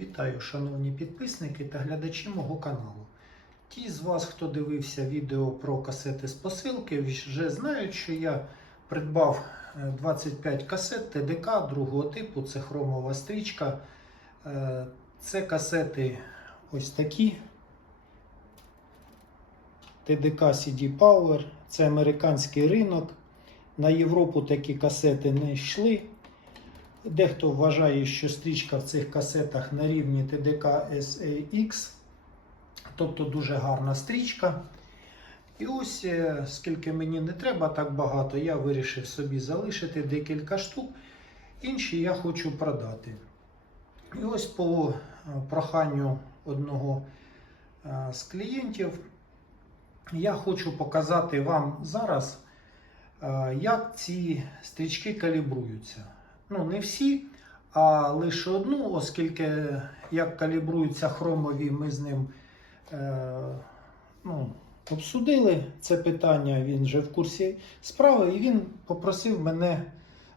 Вітаю, шановні підписники та глядачі мого каналу. Ті з вас, хто дивився відео про касети з посилки, вже знають, що я придбав е, 25 касет ТДК другого типу, це хромова стрічка. Е, Це касети ось такі. ТДК CD Power, це американський ринок. На Європу такі касети не йшли. Дехто вважає, що стрічка в цих касетах на рівні TDK SAX, тобто дуже гарна стрічка. І ось, е, скільки мені не треба так багато, я вирішив собі залишити декілька штук. Інші я хочу продати. І ось по е, проханню одного е, з клієнтів я хочу показати вам зараз, як ці стрічки калібруються. Ну, не всі, а лише одну, оскільки як калібруються хромові, ми з ним е, ну, обсудили це питання, він вже в курсі справи, і він попросив мене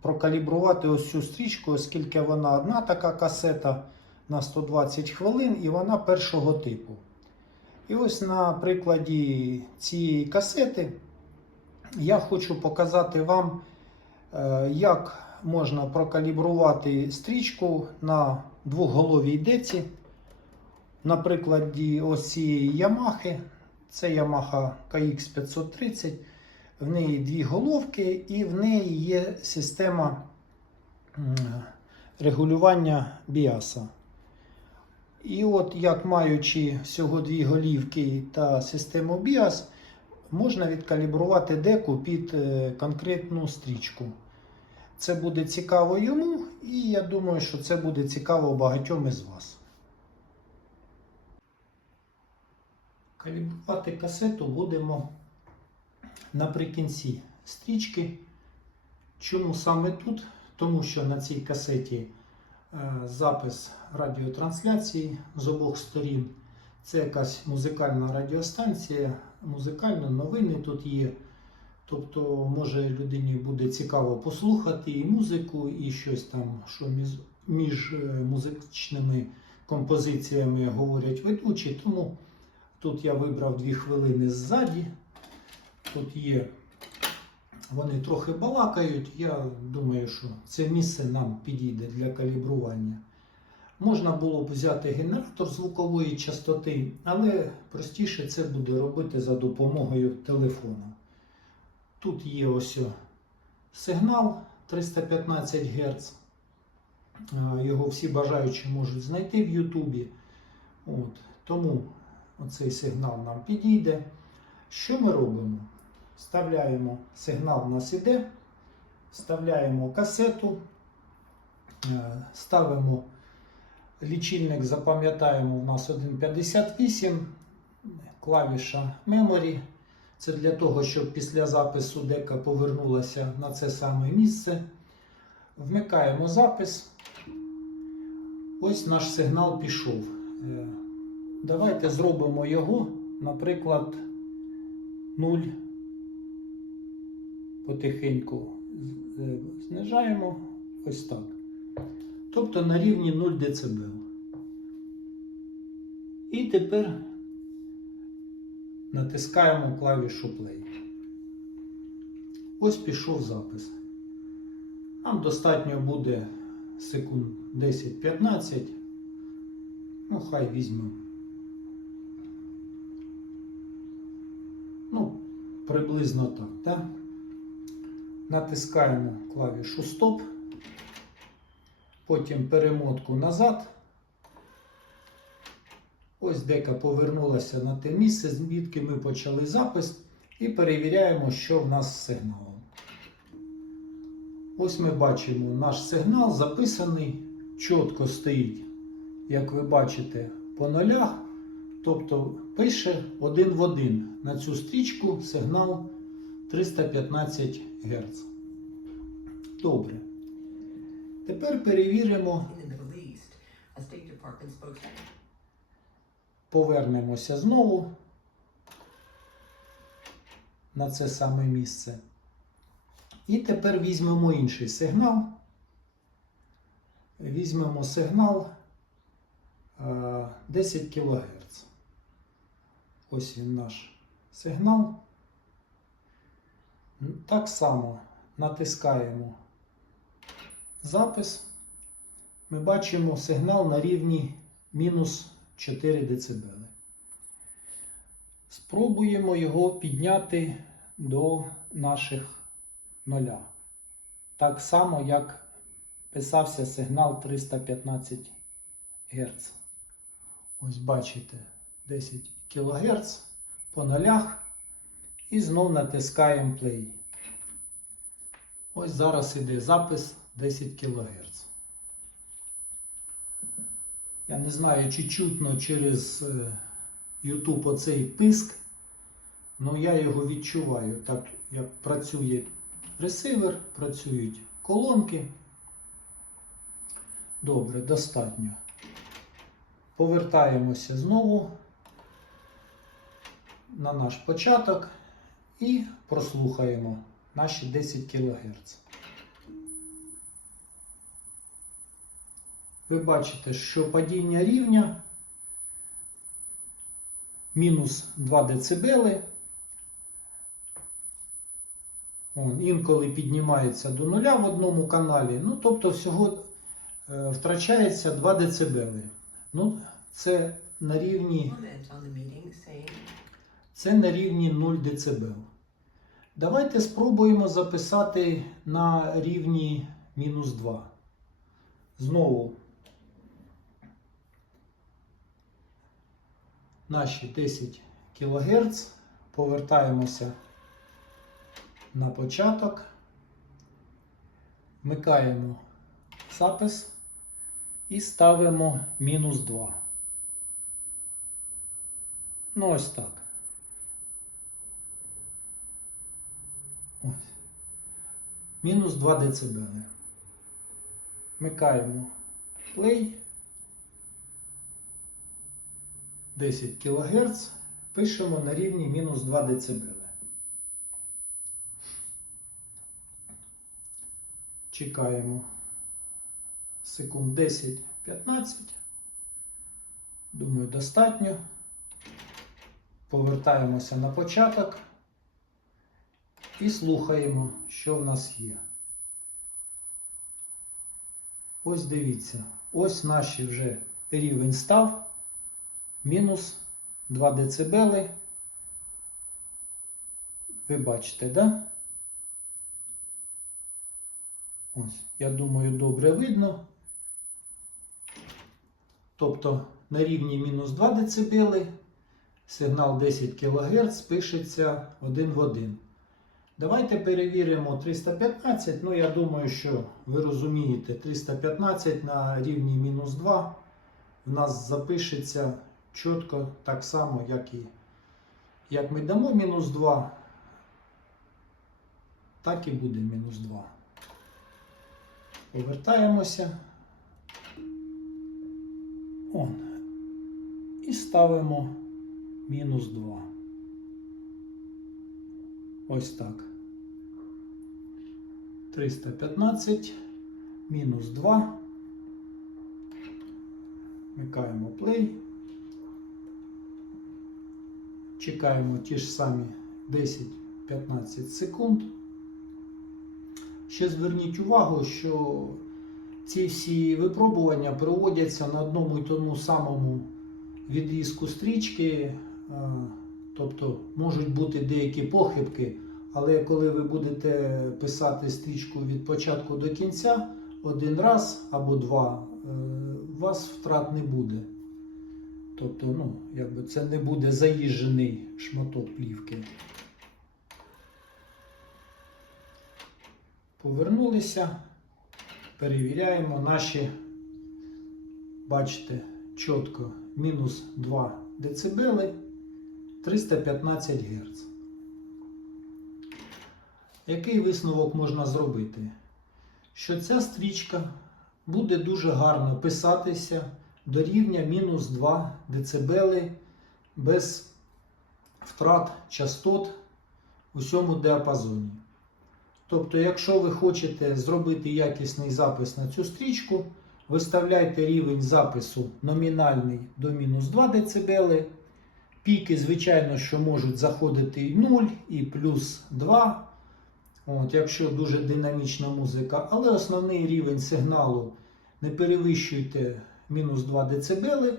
прокалібрувати ось цю стрічку, оскільки вона одна така касета на 120 хвилин і вона першого типу. І ось на прикладі цієї касети я хочу показати вам, е, як можна прокалібрувати стрічку на двохголовій деці. На прикладі ось цієї Ямахи. Це Yamaha KX530. В неї дві головки, і в неї є система регулювання біаса. І от як маючи всього дві голівки та систему BIAS, можна відкалібрувати деку під е, конкретну стрічку. Це буде цікаво йому, і я думаю, що це буде цікаво багатьом із вас. Калібрувати касету будемо наприкінці стрічки. Чому саме тут? Тому що на цій касеті е, запис радіотрансляції з обох сторін. Це якась музикальна радіостанція, музикальні новини тут є. Тобто, може людині буде цікаво послухати і музику, і щось там, що між, між е, музичними композиціями говорять ведучі. Тому тут я вибрав дві хвилини ззаді. Тут є, вони трохи балакають. Я думаю, що це місце нам підійде для калібрування. Можна було б взяти генератор звукової частоти, але простіше це буде робити за допомогою телефона. Тут є ось сигнал 315 Гц. Його всі бажаючі можуть знайти в Ютубі. От. Тому оцей сигнал нам підійде. Що ми робимо? Вставляємо сигнал нас іде, вставляємо касету, е, ставимо лічильник, запам'ятаємо, у нас 1.58, клавіша Memory. Це для того, щоб після запису дека повернулася на це саме місце. Вмикаємо запис. Ось наш сигнал пішов. Е, Давайте зробимо його, наприклад, 0. Потихеньку е, знижаємо ось так. Тобто на рівні 0 дБ. І тепер натискаємо клавішу Play. Ось пішов запис. Нам достатньо буде секунд 10-15. Ну, хай візьмемо. Ну, приблизно так, так? Натискаємо клавішу Стоп, потім перемотку назад. Ось дека повернулася на те місце, звідки ми почали запис, і перевіряємо, що в нас з сигналом. Ось ми бачимо наш сигнал записаний, чітко стоїть, як ви бачите, по нулях. Тобто пише один в один на цю стрічку сигнал 315 Гц. Добре. Тепер перевіримо, повернемося знову на це саме місце. І тепер візьмемо інший сигнал. Візьмемо сигнал е, 10 кГц. Ось він наш сигнал. Так само натискаємо запис. Ми бачимо сигнал на рівні мінус 4 дБ. Спробуємо його підняти до наших нуля. Так само, як писався сигнал 315 Гц. Ось бачите 10 кГц по нулях. І знов натискаємо play. Ось зараз іде запис 10 кГц. Я не знаю, чи чутно через е, YouTube оцей писк, але я його відчуваю, так як працює ресивер, працюють колонки. Добре, достатньо. Повертаємося знову на наш початок і прослухаємо наші 10 кГц. Ви бачите, що падіння рівня мінус 2 дБ. Інколи піднімається до нуля в одному каналі. Ну, тобто, всього е, втрачається 2 дБ. Ну, це на рівні це на рівні 0 дБ. Давайте спробуємо записати на рівні мінус 2. Знову наші 10 кГц. Повертаємося на початок. Вмикаємо запис і ставимо мінус 2. Ну, ось так. Ось. Мінус 2 дБ. Вмикаємо play. 10 кГц. Пишемо на рівні мінус 2 дБ. Чекаємо секунд 10-15. Думаю, достатньо. Повертаємося на початок і слухаємо, що в нас є. Ось дивіться, ось наш вже рівень став. Мінус 2 дБ. Ви бачите, да? Ось, я думаю, добре видно. Тобто на рівні мінус 2 дБ сигнал 10 кГц пишеться один в один. Давайте перевіримо 315. Ну, я думаю, що ви розумієте, 315 на рівні мінус 2 в нас запишеться чітко так само, як і як ми дамо мінус 2, так і буде мінус 2. Повертаємося. Он. І ставимо мінус 2. Ось так. 315 мінус 2. Вмикаємо play. Чекаємо ті ж самі 10-15 секунд. Ще зверніть увагу, що ці всі випробування проводяться на одному і тому самому відрізку стрічки. е, Тобто можуть бути деякі похибки, але коли ви будете писати стрічку від початку до кінця один раз або два, е, у вас втрат не буде. Тобто, ну, якби це не буде заїжджений шматок плівки. Повернулися, перевіряємо наші, бачите, чітко мінус 2 дБ, 315 Гц. Який висновок можна зробити? Що ця стрічка буде дуже гарно писатися до рівня мінус 2 дБ без втрат частот у всьому діапазоні. Тобто, якщо ви хочете зробити якісний запис на цю стрічку, Виставляйте рівень запису номінальний до мінус 2 дБ. Піки, звичайно, що можуть заходити і 0, і плюс 2. От, якщо дуже динамічна музика, але основний рівень сигналу не перевищуйте мінус 2 дБ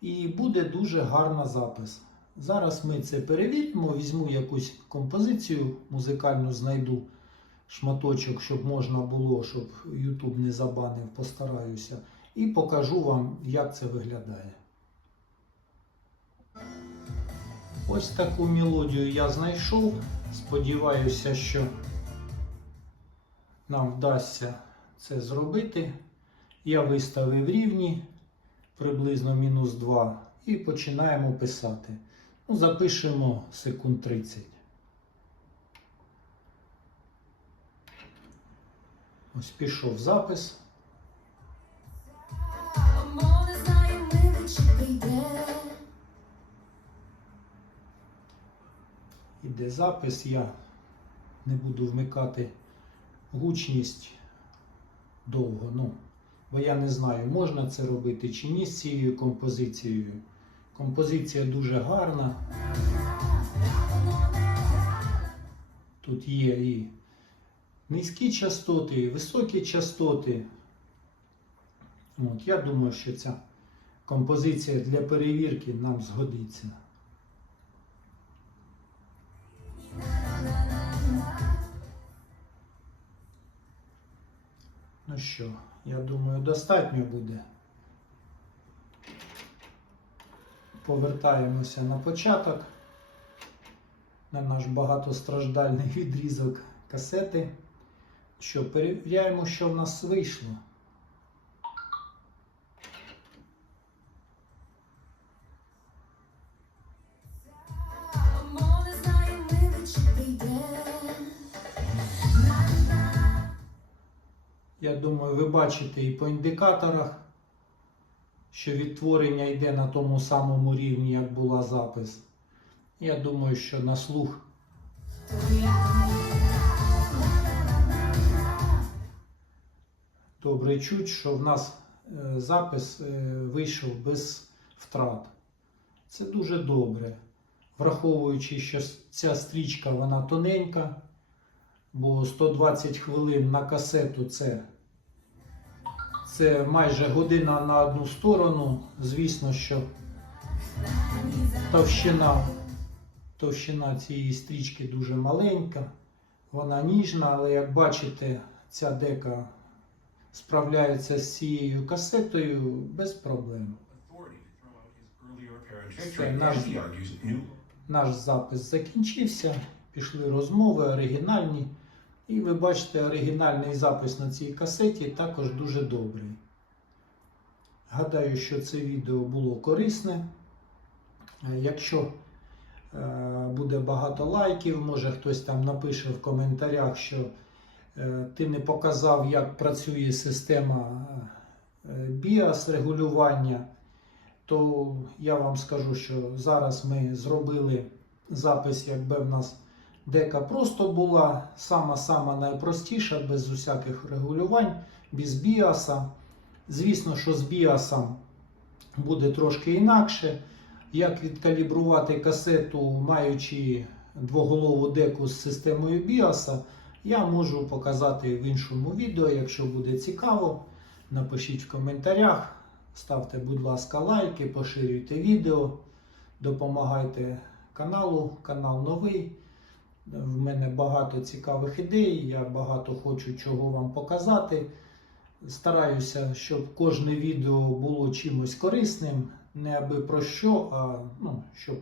і буде дуже гарна запис. Зараз ми це перевіримо. Візьму якусь композицію музикальну, знайду шматочок, щоб можна було, щоб YouTube не забанив, постараюся. І покажу вам, як це виглядає. Ось таку мелодію я знайшов. Сподіваюся, що нам вдасться це зробити. Я виставив рівні приблизно мінус 2 і починаємо писати. Ну, запишемо секунд 30. Ось пішов запис. Іде запис, я не буду вмикати гучність довго. Ну, бо я не знаю, можна це робити чи ні з цією композицією. Композиція дуже гарна. Тут є і низькі частоти, і високі частоти. От, я думаю, що ця композиція для перевірки нам згодиться. Ну що, я думаю, достатньо буде. Повертаємося на початок, на наш багатостраждальний відрізок касети. Що, перевіряємо, що в нас вийшло. Думаю, ви бачите і по індикаторах, що відтворення йде на тому самому рівні, як була запис. Я думаю, що на слух добре чуть, що в нас е, запис е, вийшов без втрат. Це дуже добре. Враховуючи, що ця стрічка вона тоненька, бо 120 хвилин на касету це, це майже година на одну сторону. Звісно, що товщина, товщина цієї стрічки дуже маленька. Вона ніжна, але як бачите, ця дека справляється з цією касетою без проблем. argues new Наш запис закінчився, пішли розмови оригінальні. І ви бачите, оригінальний запис на цій касеті також дуже добрий. Гадаю, що це відео було корисне. Е, Якщо е, буде багато лайків, може хтось там напише в коментарях, що е, ти не показав, як працює система е, регулювання, то я вам скажу, що зараз ми зробили запис, якби в нас дека просто була сама-сама найпростіша, без усяких регулювань, без біаса. Звісно, що з біасом буде трошки інакше. Як відкалібрувати касету, маючи двоголову деку з системою біаса, я можу показати в іншому відео. Якщо буде цікаво, напишіть в коментарях. Ставте, будь ласка, лайки, поширюйте відео, допомагайте каналу. Канал новий. В мене багато цікавих ідей, я багато хочу чого вам показати. Стараюся, щоб кожне відео було чимось корисним, не аби про що, а ну, щоб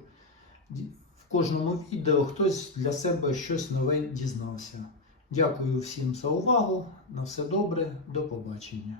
в кожному відео хтось для себе щось нове дізнався. Дякую всім за увагу. На все добре, до побачення.